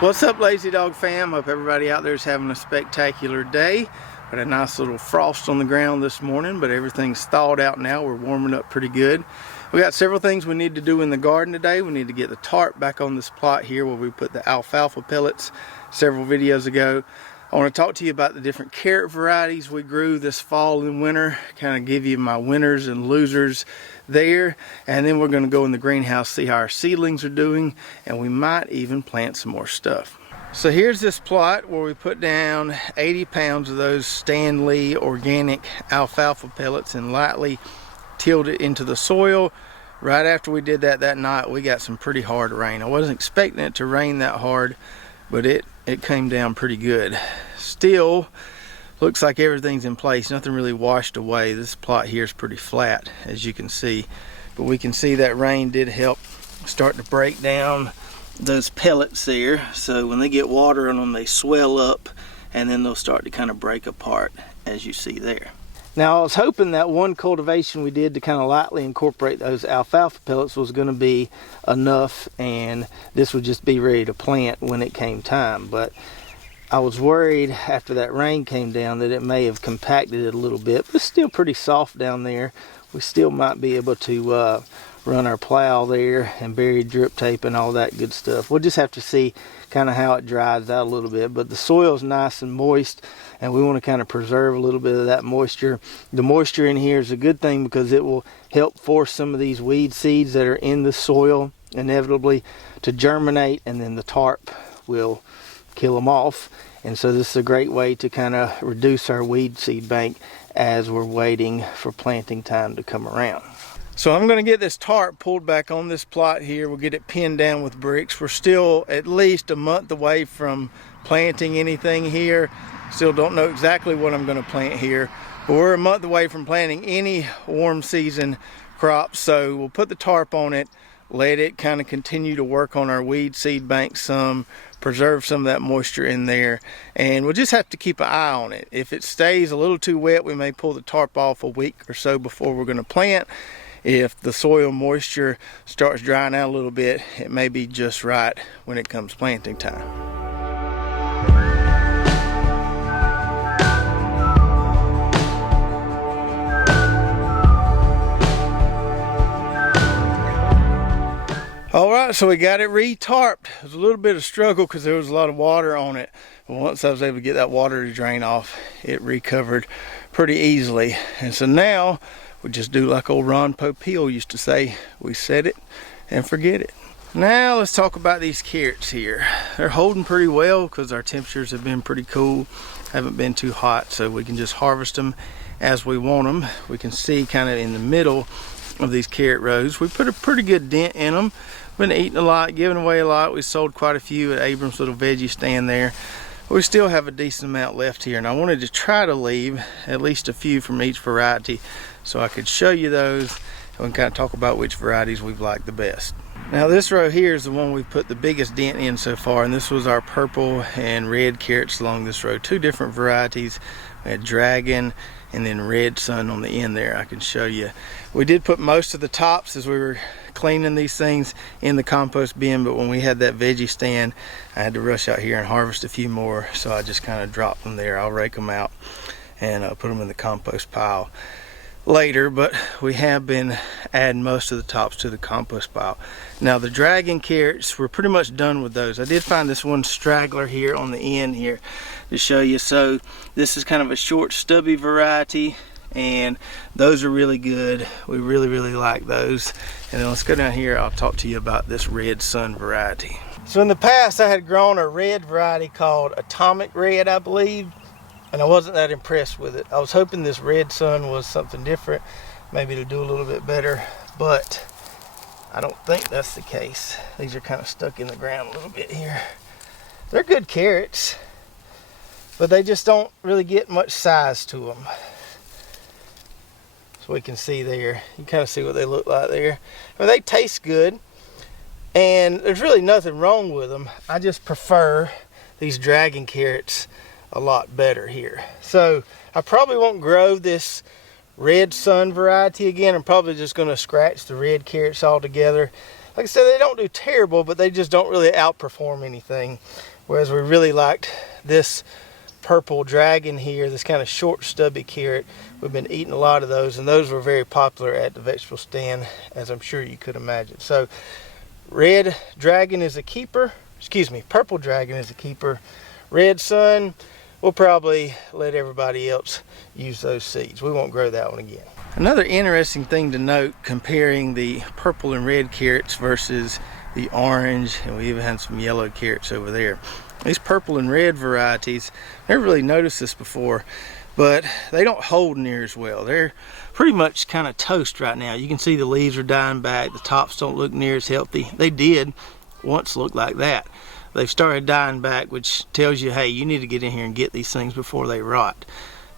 What's up, Lazy Dog fam? Hope everybody out there is having a spectacular day. Got a nice little frost on the ground this morning, but everything's thawed out now. We're warming up pretty good. We got several things we need to do in the garden today. We need to get the tarp back on this plot here where we put the alfalfa pellets several videos ago. I want to talk to you about the different carrot varieties we grew this fall and winter, kind of give you my winners and losers there, and then we're going to go in the greenhouse, see how our seedlings are doing, and we might even plant some more stuff. So here's this plot where we put down 80 pounds of those Stanley organic alfalfa pellets and lightly tilled it into the soil. Right after we did that night, we got some pretty hard rain. I wasn't expecting it to rain that hard, but it came down pretty good. Still looks like everything's in place, nothing really washed away. This plot here is pretty flat, as you can see, but we can see that rain did help start to break down those pellets there. So when they get water on them, they swell up and then they'll start to kind of break apart, as you see there. Now I was hoping that one cultivation we did to kind of lightly incorporate those alfalfa pellets was going to be enough and this would just be ready to plant when it came time, but I was worried after that rain came down that it may have compacted it a little bit, but it's still pretty soft down there. We still might be able to run our plow there and bury drip tape and all that good stuff. We'll just have to see kind of how it dries out a little bit, but the soil's nice and moist and we want to kind of preserve a little bit of that moisture. The moisture in here is a good thing because it will help force some of these weed seeds that are in the soil inevitably to germinate, and then the tarp will kill them off. And so this is a great way to kind of reduce our weed seed bank as we're waiting for planting time to come around. So I'm going to get this tarp pulled back on this plot here. We'll get it pinned down with bricks. We're still at least a month away from planting anything here. Still don't know exactly what I'm going to plant here, but we're a month away from planting any warm season crops. So we'll put the tarp on it, let it kind of continue to work on our weed seed bank some, preserve some of that moisture in there, and we'll just have to keep an eye on it. If it stays a little too wet, we may pull the tarp off a week or so before we're going to plant. If the soil moisture starts drying out a little bit, it may be just right when it comes planting time. Alright, so we got it re-tarped. It was a little bit of struggle because there was a lot of water on it. But once I was able to get that water to drain off, it recovered pretty easily. And so now, we just do like old Ron Popeil used to say, we set it and forget it. Now let's talk about these carrots here. They're holding pretty well because our temperatures have been pretty cool, haven't been too hot, so we can just harvest them as we want them. We can see kind of in the middle of these carrot rows, we put a pretty good dent in them. Been eating a lot, giving away a lot. We sold quite a few at Abram's little veggie stand there. We still have a decent amount left here, and I wanted to try to leave at least a few from each variety so I could show you those and we can kind of talk about which varieties we've liked the best. Now this row here is the one we've put the biggest dent in so far, and this was our purple and red carrots along this row. Two different varieties. We had Dragon and then Red Sun on the end there. I can show you. We did put most of the tops as we were cleaning these things in the compost bin, but when we had that veggie stand, I had to rush out here and harvest a few more, so I just kind of dropped them there. I'll rake them out and put them in the compost pile later, but we have been adding most of the tops to the compost pile. Now the Dragon carrots, we're pretty much done with those. I did find this one straggler here on the end here to show you. So this is kind of a short stubby variety, and those are really good. We really like those. And then let's go down here, I'll talk to you about this Red Sun variety. So in the past I had grown a red variety called Atomic Red, I believe, and I wasn't that impressed with it. I was hoping this Red Sun was something different, maybe to do a little bit better, but I don't think that's the case. These are kind of stuck in the ground a little bit here. They're good carrots, but they just don't really get much size to them. So we can see there, you can kind of see what they look like there. I mean, they taste good, and there's really nothing wrong with them. I just prefer these Dragon carrots a lot better here. So I probably won't grow this Red Sun variety again. I'm probably just going to scratch the red carrots altogether. like I said, they don't do terrible, but they just don't really outperform anything. Whereas we really liked this purple dragon here, this kind of short stubby carrot. We've been eating a lot of those, and those were very popular at the vegetable stand, as I'm sure you could imagine. So red dragon is a keeper, excuse me, purple dragon is a keeper. Red sun, we'll probably let everybody else use those seeds. We won't grow that one again. Another interesting thing to note, comparing the purple and red carrots versus the orange, and we even had some yellow carrots over there. These purple and red varieties, never really noticed this before, but they don't hold near as well. They're pretty much kind of toast right now. You can see the leaves are dying back. The tops don't look near as healthy. They did once look like that. They've started dying back, which tells you, hey, you need to get in here and get these things before they rot.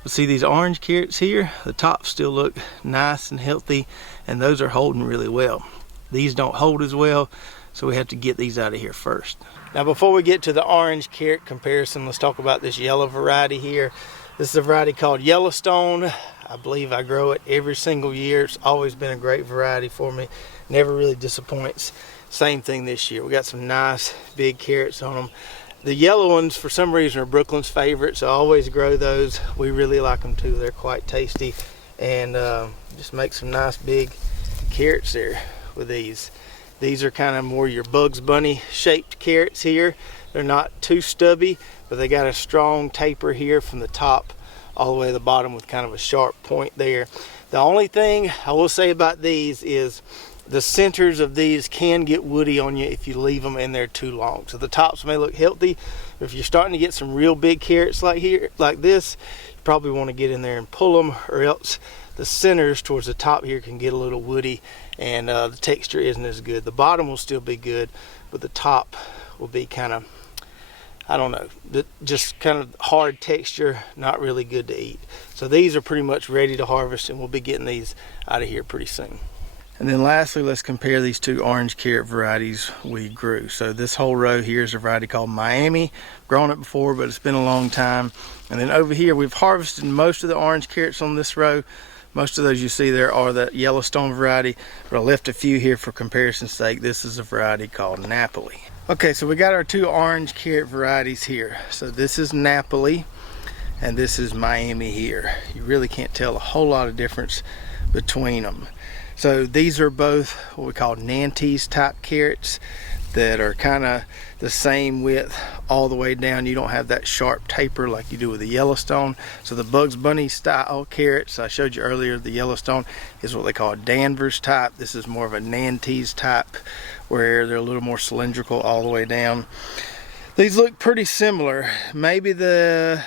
But see these orange carrots here, the tops still look nice and healthy, and those are holding really well. These don't hold as well, so we have to get these out of here first. Now before we get to the orange carrot comparison, let's talk about this yellow variety here. This is a variety called Yellowstone. I believe I grow it every single year. It's always been a great variety for me. Never really disappoints. Same thing this year. We got some nice big carrots on them. The yellow ones, for some reason, are Brooklyn's favorite, so I always grow those. We really like them too. They're quite tasty, and just make some nice big carrots there with these. These are kind of more your Bugs Bunny shaped carrots here. They're not too stubby, but they got a strong taper here from the top all the way to the bottom with kind of a sharp point there. The only thing I will say about these is the centers of these can get woody on you if you leave them in there too long. So the tops may look healthy, but if you're starting to get some real big carrots like this, you probably want to get in there and pull them, or else the centers towards the top here can get a little woody, and the texture isn't as good. The bottom will still be good, but the top will be kind of, I don't know, just kind of hard texture, not really good to eat. So these are pretty much ready to harvest, and we'll be getting these out of here pretty soon. And then lastly, let's compare these two orange carrot varieties we grew. So this whole row here is a variety called Miami. Grown it before, but it's been a long time. And then over here, we've harvested most of the orange carrots on this row. Most of those you see there are the Yellowstone variety, but I left a few here for comparison's sake. This is a variety called Naples. Okay, so we got our two orange carrot varieties here. So this is Naples, and this is Miami here. You really can't tell a whole lot of difference between them. So these are both what we call Nantes type carrots that are kind of the same width all the way down. You don't have that sharp taper like you do with the Yellowstone. So the Bugs Bunny style carrots I showed you earlier, the Yellowstone, is what they call a Danvers type. This is more of a Nantes type, where they're a little more cylindrical all the way down. These look pretty similar. Maybe the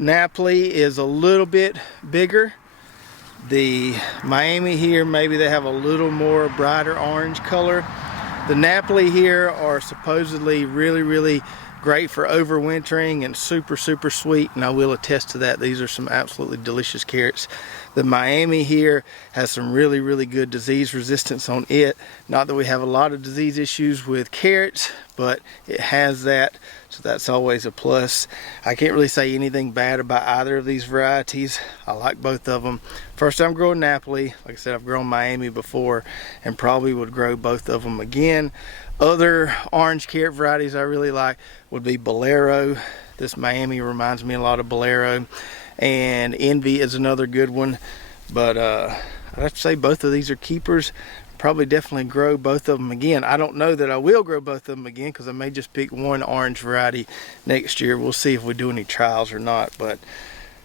Naples is a little bit bigger. The Miami here, maybe they have a little more brighter orange color. The Naples here are supposedly really great for overwintering and super sweet, and I will attest to that. These are some absolutely delicious carrots. The Miami here has some really good disease resistance on it. Not that we have a lot of disease issues with carrots, but it has that, so that's always a plus. I can't really say anything bad about either of these varieties. I like both of them. First time growing Naples. Like I said, I've grown Miami before and probably would grow both of them again. Other orange carrot varieties I really like would be Bolero. This Miami reminds me a lot of Bolero. And Envy is another good one. But I'd have to say both of these are keepers. Probably definitely grow both of them again. I don't know that I will grow both of them again, because I may just pick one orange variety next year. We'll see if we do any trials or not. But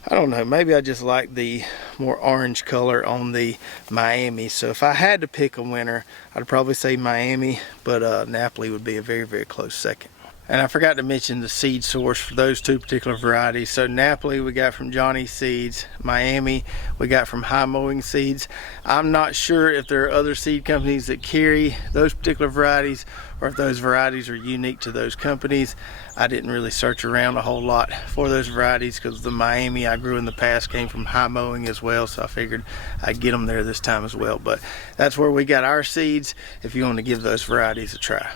I don't know, maybe I just like the more orange color on the Miami. So if I had to pick a winner, I'd probably say Miami, but Naples would be a very close second. And I forgot to mention the seed source for those two particular varieties. So Naples we got from Johnny's Seeds. Miami we got from High Mowing Seeds. I'm not sure if there are other seed companies that carry those particular varieties, or if those varieties are unique to those companies. I didn't really search around a whole lot for those varieties, because the Miami I grew in the past came from High Mowing as well, so I figured I'd get them there this time as well. But that's where we got our seeds if you want to give those varieties a try.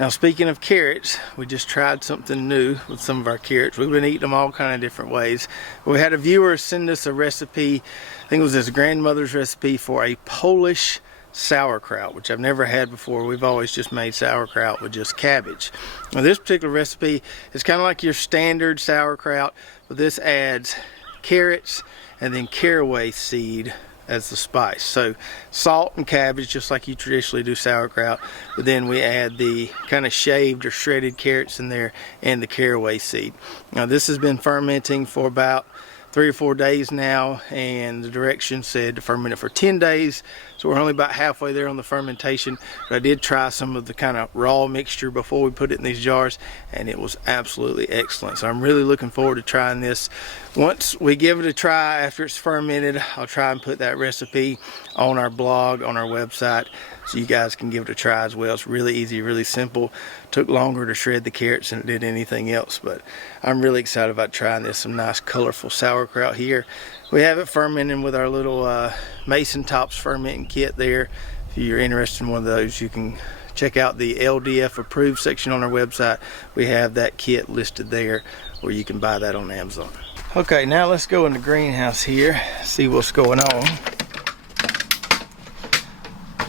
Now, speaking of carrots, we just tried something new with some of our carrots. We've been eating them all kind of different ways. We had a viewer send us a recipe, I think it was his grandmother's recipe, for a Polish sauerkraut, which I've never had before. We've always just made sauerkraut with just cabbage. Now this particular recipe is kind of like your standard sauerkraut, but this adds carrots and then caraway seed as the spice. So salt and cabbage, just like you traditionally do sauerkraut, but then we add the kind of shaved or shredded carrots in there and the caraway seed. Now this has been fermenting for about 3 or 4 days now, and the directions said to ferment it for 10 days. So we're only about halfway there on the fermentation, but I did try some of the kind of raw mixture before we put it in these jars, and it was absolutely excellent. So I'm really looking forward to trying this. Once we give it a try after it's fermented, I'll try and put that recipe on our blog, on our website, so you guys can give it a try as well. It's really easy, really simple. Took longer to shred the carrots than it did anything else, but I'm really excited about trying this. Some nice colorful sauerkraut here. We have it fermenting with our little Mason Tops fermenting kit there. If you're interested in one of those, you can check out the LDF approved section on our website. We have that kit listed there, or you can buy that on Amazon. Okay, now let's go in the greenhouse here, see what's going on.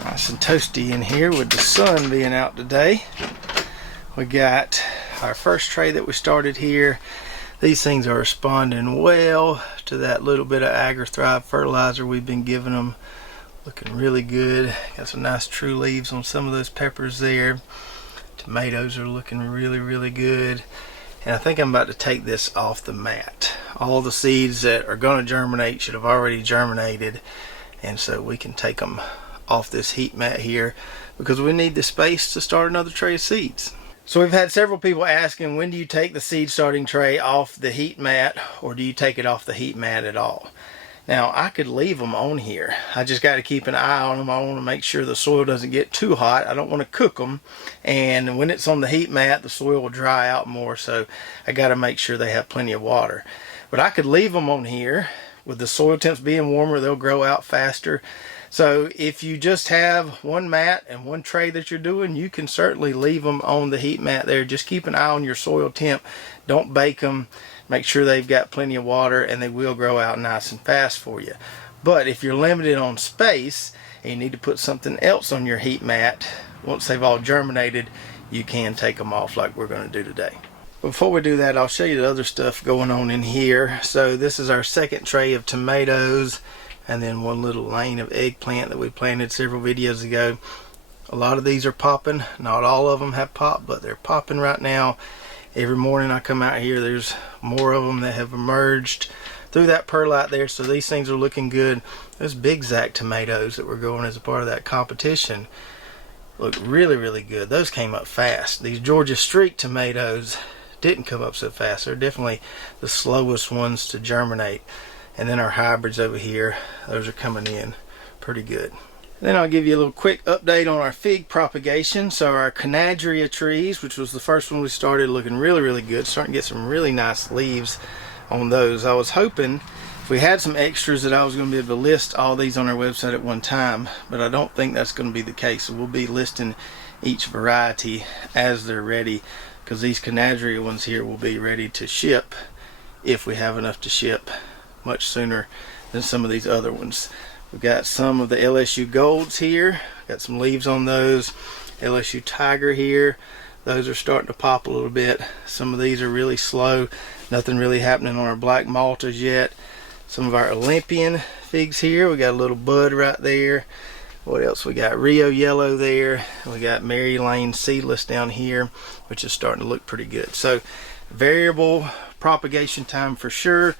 Nice and toasty in here with the sun being out today. We got our first tray that we started here. These things are responding well to that little bit of Agri-Thrive fertilizer we've been giving them. Looking really good. Got some nice true leaves on some of those peppers there. Tomatoes are looking really, really good. And I think I'm about to take this off the mat. All the seeds that are going to germinate should have already germinated, and so we can take them off this heat mat here because we need the space to start another tray of seeds. So we've had several people asking, when do you take the seed starting tray off the heat mat, or do you take it off the heat mat at all? Now I could leave them on here. I just got to keep an eye on them. I want to make sure the soil doesn't get too hot. I don't want to cook them, and when it's on the heat mat the soil will dry out more, so I got to make sure they have plenty of water. But I could leave them on here. With the soil temps being warmer, they'll grow out faster. So if you just have one mat and one tray that you're doing, you can certainly leave them on the heat mat there. Just keep an eye on your soil temp. Don't bake them. Make sure they've got plenty of water, and they will grow out nice and fast for you. But if you're limited on space and you need to put something else on your heat mat, once they've all germinated, you can take them off like we're going to do today. Before we do that, I'll show you the other stuff going on in here. So this is our second tray of tomatoes, and then one little lane of eggplant that we planted several videos ago. A lot of these are popping. Not all of them have popped, but they're popping right now. Every morning I come out here, there's more of them that have emerged through that perlite there, so these things are looking good. Those Big Zack tomatoes that were going as a part of that competition look really, really good. Those came up fast. These Georgia Streak tomatoes didn't come up so fast. They're definitely the slowest ones to germinate. And then our hybrids over here, those are coming in pretty good. Then I'll give you a little quick update on our fig propagation. So our Canadria trees, which was the first one we started, looking really, really good. Starting to get some really nice leaves on those. I was hoping if we had some extras that I was going to be able to list all these on our website at one time, but I don't think that's going to be the case. So we'll be listing each variety as they're ready, because these Canadria ones here will be ready to ship if we have enough to ship much sooner than some of these other ones. We've got some of the LSU Golds here. Got some leaves on those. LSU Tiger here. Those are starting to pop a little bit. Some of these are really slow. Nothing really happening on our Black Maltas yet. Some of our Olympian figs here. We got a little bud right there. What else? We got Rio Yellow there. We got Mary Lane Seedless down here, which is starting to look pretty good. So variable propagation time for sure.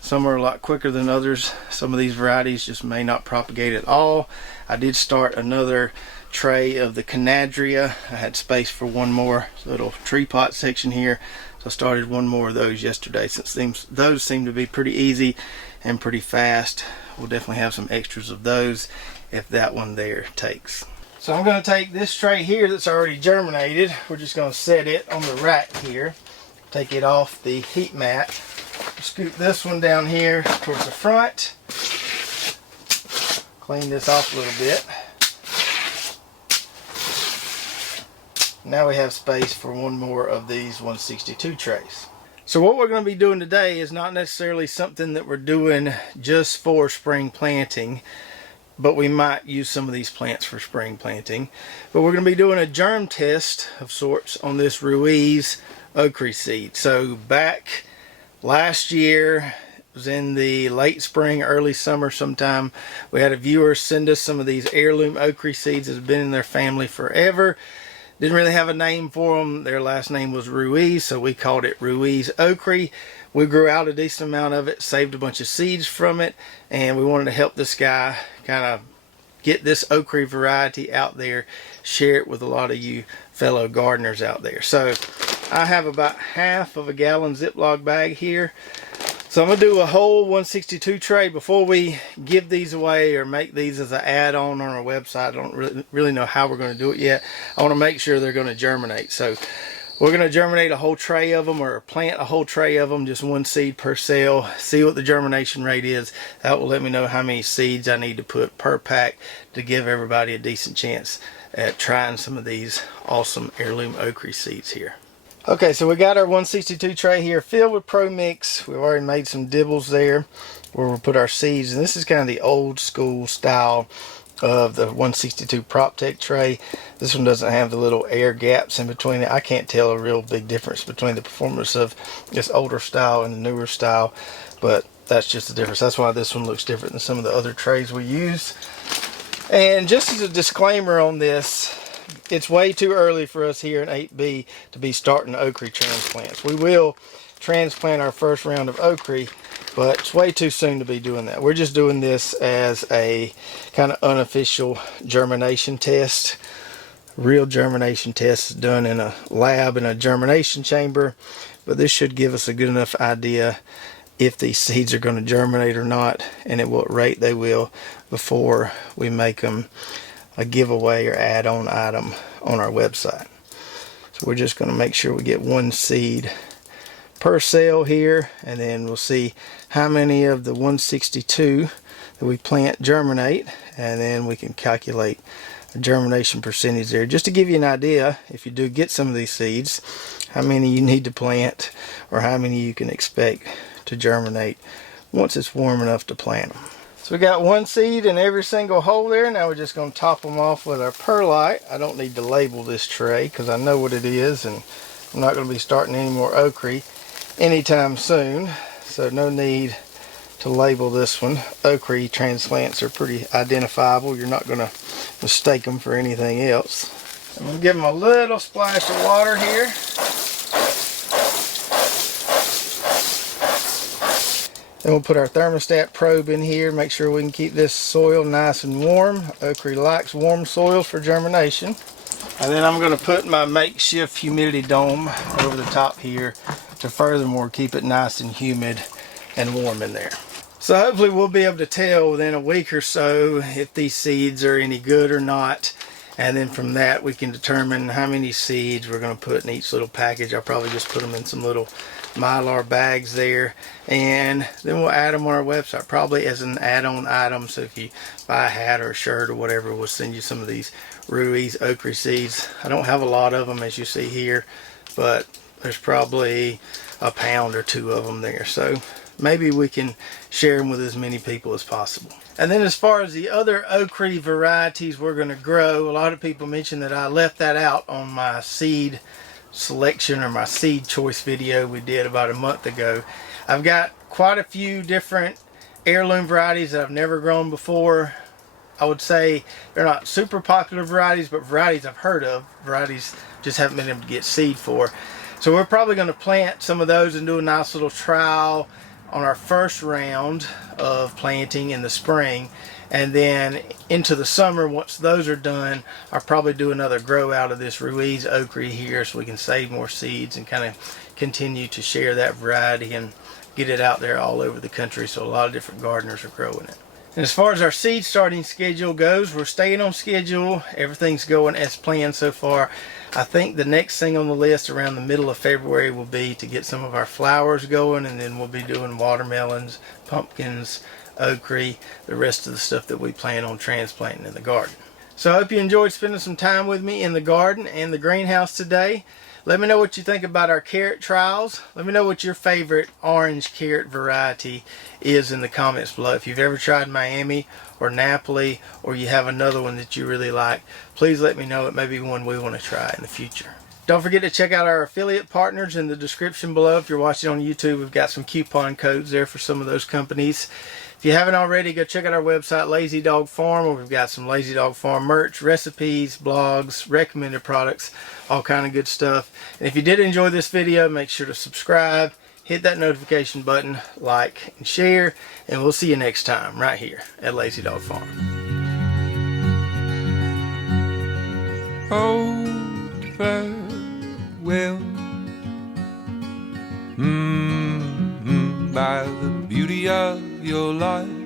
Some are a lot quicker than others. Some of these varieties just may not propagate at all. I did start another tray of the Canadria. I had space for one more little tree pot section here, so I started one more of those yesterday. Since those seem to be pretty easy and pretty fast, we'll definitely have some extras of those if that one there takes. So I'm going to take this tray here that's already germinated. We're just going to set it on the rack here. Take it off the heat mat. Scoop this one down here towards the front. Clean this off a little bit. Now we have space for one more of these 162 trays. So what we're going to be doing today is not necessarily something that we're doing just for spring planting. but we might use some of these plants for spring planting. But we're going to be doing a germ test of sorts on this Ruiz okra seed. So back last year, it was in the late spring, early summer sometime, we had a viewer send us some of these heirloom okra seeds that have been in their family forever. Didn't really have a name for them. Their last name was Ruiz, so we called it Ruiz okra. We grew out a decent amount of it, saved a bunch of seeds from it, and we wanted to help this guy kind of get this okra variety out there, share it with a lot of you fellow gardeners out there. So I have about half of a gallon Ziploc bag here. So I'm going to do a whole 162 tray before we give these away or make these as an add-on on our website. I don't really know how we're going to do it yet. I want to make sure they're going to germinate. So we're going to germinate a whole tray of them, or plant a whole tray of them, just one seed per cell. See what the germination rate is. That will let me know how many seeds I need to put per pack to give everybody a decent chance at trying some of these awesome heirloom okra seeds here. Okay, so we got our 162 tray here filled with Pro Mix. We've already made some dibbles there where we'll put our seeds, and this is kind of the old school style of the 162 Prop Tech tray. This one doesn't have the little air gaps in between it. I can't tell a real big difference between the performance of this older style and the newer style, but that's just the difference. That's why this one looks different than some of the other trays we use. And just as a disclaimer on this, it's way too early for us here in 8B to be starting okra transplants. We will transplant our first round of okra, but it's way too soon to be doing that. We're just doing this as a kind of unofficial germination test. Real germination test is done in a lab in a germination chamber, but this should give us a good enough idea if these seeds are going to germinate or not, and at what rate they will, before we make them a giveaway or add-on item on our website. So we're just going to make sure we get one seed per cell here, and then we'll see how many of the 162 that we plant germinate, and then we can calculate a germination percentage there, just to give you an idea, if you do get some of these seeds, how many you need to plant or how many you can expect to germinate once it's warm enough to plant them. So we got one seed in every single hole there. Now we're just going to top them off with our perlite. I don't need to label this tray because I know what it is, and I'm not going to be starting any more okra anytime soon, so no need to label this one. Okra transplants are pretty identifiable. You're not going to mistake them for anything else. I'm going to give them a little splash of water here. Then we'll put our thermostat probe in here, make sure we can keep this soil nice and warm. Okra likes warm soils for germination. And then I'm going to put my makeshift humidity dome over the top here to furthermore keep it nice and humid and warm in there. So hopefully we'll be able to tell within a week or so if these seeds are any good or not. And then from that we can determine how many seeds we're going to put in each little package. I'll probably just put them in some little Mylar bags there, and then we'll add them on our website, probably as an add-on item. So if you buy a hat or a shirt or whatever, we'll send you some of these Ruiz okra seeds. I don't have a lot of them, as you see here, but there's probably a pound or two of them there, so maybe we can share them with as many people as possible. And then as far as the other okra varieties we're going to grow, a lot of people mentioned that I left that out on my seed selection or my seed choice video we did about a month ago. I've got quite a few different heirloom varieties that I've never grown before. I would say they're not super popular varieties, but varieties I've heard of. Varieties just haven't been able to get seed for. So we're probably going to plant some of those and do a nice little trial on our first round of planting in the spring, and then into the summer, once those are done, I'll probably do another grow out of this Ruiz okra here so we can save more seeds and kind of continue to share that variety and get it out there all over the country so a lot of different gardeners are growing it. And as far as our seed starting schedule goes, we're staying on schedule. Everything's going as planned so far. I think the next thing on the list around the middle of February will be to get some of our flowers going, and then we'll be doing watermelons, pumpkins, okra, the rest of the stuff that we plan on transplanting in the garden. So I hope you enjoyed spending some time with me in the garden and the greenhouse today. Let me know what you think about our carrot trials. Let me know what your favorite orange carrot variety is in the comments below. If you've ever tried Miami or Naples, or you have another one that you really like, please let me know. It may be one we want to try in the future. Don't forget to check out our affiliate partners in the description below. If you're watching on YouTube, we've got some coupon codes there for some of those companies. If you haven't already, go check out our website, Lazy Dog Farm, where we've got some Lazy Dog Farm merch, recipes, blogs, recommended products, all kind of good stuff. And if you did enjoy this video, make sure to subscribe, hit that notification button, like, and share, and we'll see you next time right here at Lazy Dog Farm. Oh, farewell, by the beauty of your life.